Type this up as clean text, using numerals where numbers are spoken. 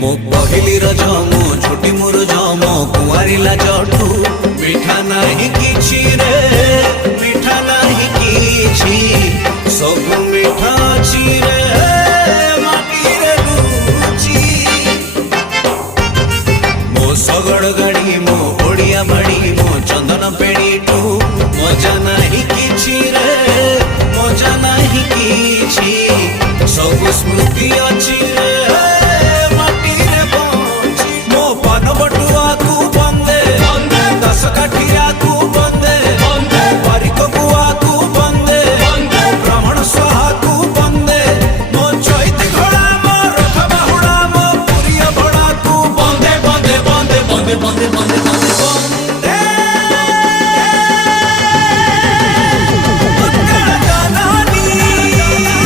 मो पहली रज मो छोटी मोर जम कुआरी लाजठू मिठा नहीं किछि रे मिठा नहीं किछि सब मिठा अछि रे माटी रे गुची मो सगड़ गाड़ी मो ओडिया बाड़ी मो चंदन पेड़ी टू मजा नहीं किछि रे मजा नहीं किछि सब स्मृति